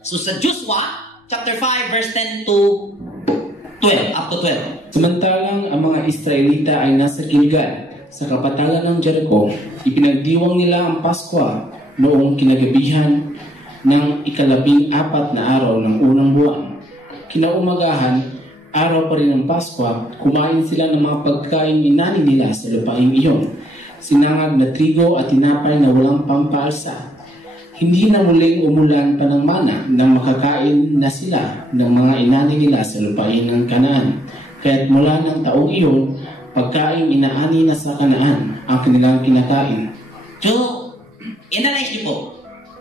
So sa Joshua, chapter 5, verse 10 to 12, up to 12. Samantalang ang mga Israelita ay nasa Gilgal, sa kapatagan ng Jericho, ipinagdiwang nila ang Pasko noong kinagabihan ng ika-14 na araw ng unang buwan. Kinaumagahan, araw pa rin ng Pasko, kumain sila ng mga pagkain inani nila sa lupaing iyon, sinangag na trigo at tinapay na walang pampaalsa. Hindi na muling umulan pa ng mana nang makakain na sila ng mga inani nila sa lupain ng Kanaan. Kaya't mula ng taong iyon, pagkain inaani na sa Kanaan ang kanilang kinakain. So, analyze niyo po.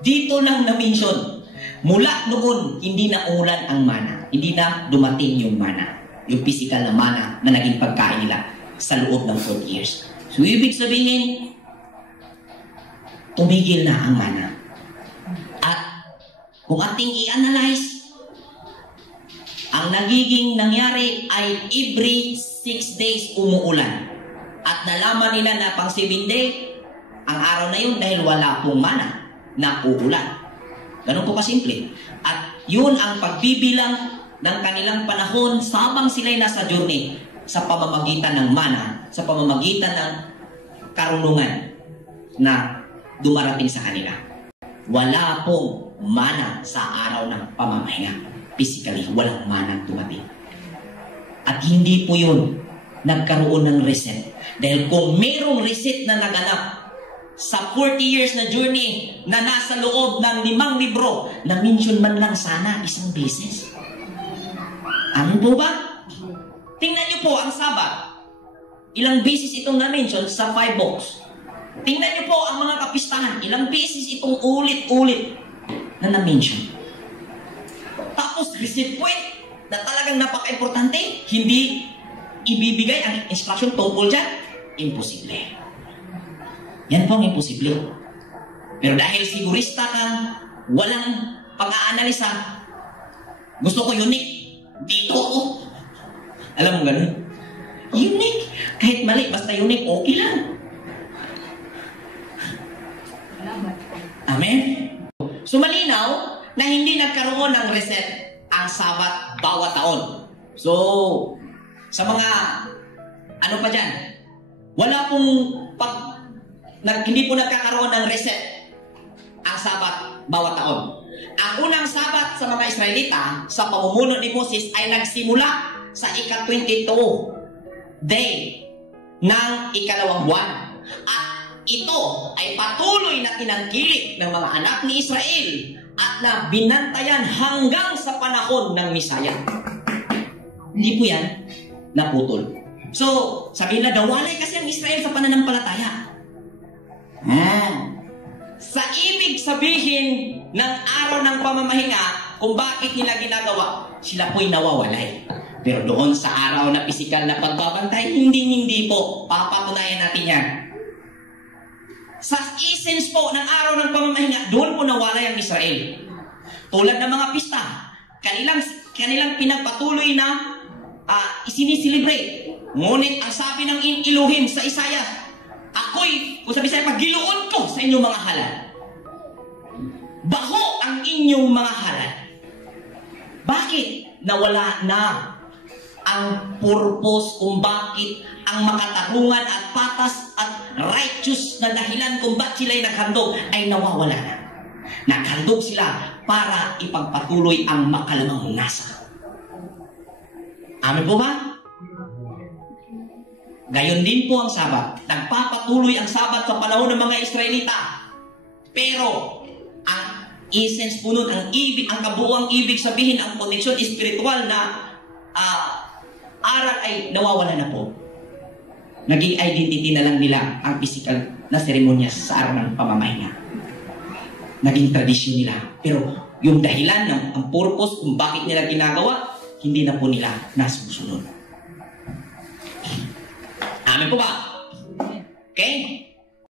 Dito lang na-mention, mula noon, hindi na umulan ang mana. Hindi na dumating yung mana. Yung physical na mana na naging pagkain nila sa loob ng 40 years. So, ibig sabihin, tumigil na ang mana. At kung ating i-analyze, ang nagiging nangyari ay every 6 days umuulan. At nalaman nila na pang 7 day, ang araw na yun dahil wala pong mana na uulan. Ganun po kasimple. At yun ang pagbibilang ng kanilang panahon sabang sila'y nasa journey sa pamamagitan ng mana, sa pamamagitan ng karunungan na dumarating sa kanila. Wala pong mana sa araw ng pamamahinga. Physically, walang mana dumating. At hindi po yun nagkaroon ng reset. Dahil kung merong reset na naganap sa 40 years na journey na nasa loob ng 5 libro, na-mention man lang sana isang beses. Ano po ba? Tingnan niyo po ang Sabat. Ilang beses itong na-mention sa 5 books. Tingnan niyo po ang mga kapistahan. Ilang beses itong ulit-ulit na na-mention. Tapos, receipt point na talagang napaka-importante, hindi ibibigay ang instruction tungkol dyan. Imposible. Yan po ang imposible. Pero dahil sigurista kang walang pag-aanalisa, gusto ko unique. Dito ako. Alam mo ganun? Unique. Kahit mali, basta unique, okay lang. Amen? So malinaw na hindi nagkaroon ng reset ang Sabat bawat taon. So, sa mga ano pa dyan, wala pong hindi po nagkakaroon ng reset ang Sabat bawat taon. Ang unang Sabat sa mga Israelita sa pamumuno ni Moses ay nagsimula sa ika-22 day ng ikalawang buwan. At ito ay patuloy na tinangkilik ng mga anak ni Israel at na binantayan hanggang sa panahon ng Misaya. Hindi po yan naputol. So, sabihin na, dawalay kasi ang Israel sa pananampalataya. Sa ibig sabihin ng araw ng pamamahinga, kung bakit nila ginagawa, sila po'y nawawalay. Pero doon sa araw na pisikal na pagbabantay, hindi po. Papatunayan natin yan. Sa essence po ng araw ng pamamahinga, doon po nawalay ang Israel. Tulad ng mga pista, kanilang pinagpatuloy na isinisilibrate. Ngunit ang sabi ng Elohim sa Isaiah, ako'y, kung sabi sa'yo, paggiloon ko sa inyong mga halal. Baho ang inyong mga halal. Bakit nawala na ang purpose kung bakit ang makatarungan at patas at righteous na dahilan kung bakit sila'y naghandog ay nawawala na? Naghandog sila para ipagpatuloy ang makalamang nasa. Amen po ba? Gayon din po ang Sabat. Nagpapatuloy ang Sabat sa panahon ng mga Israelita. Pero ang essence po nun, ang kabuuang ibig sabihin, ang koneksyon espiritual na aral ay nawawala na po. Naging identity na lang nila ang physical na seremonya sa araw ng pamamahinga. Naging tradisyon nila. Pero yung dahilan, ang purpose kung bakit nila ginagawa, hindi na po nila nasusunod. Amen po ba? Okay?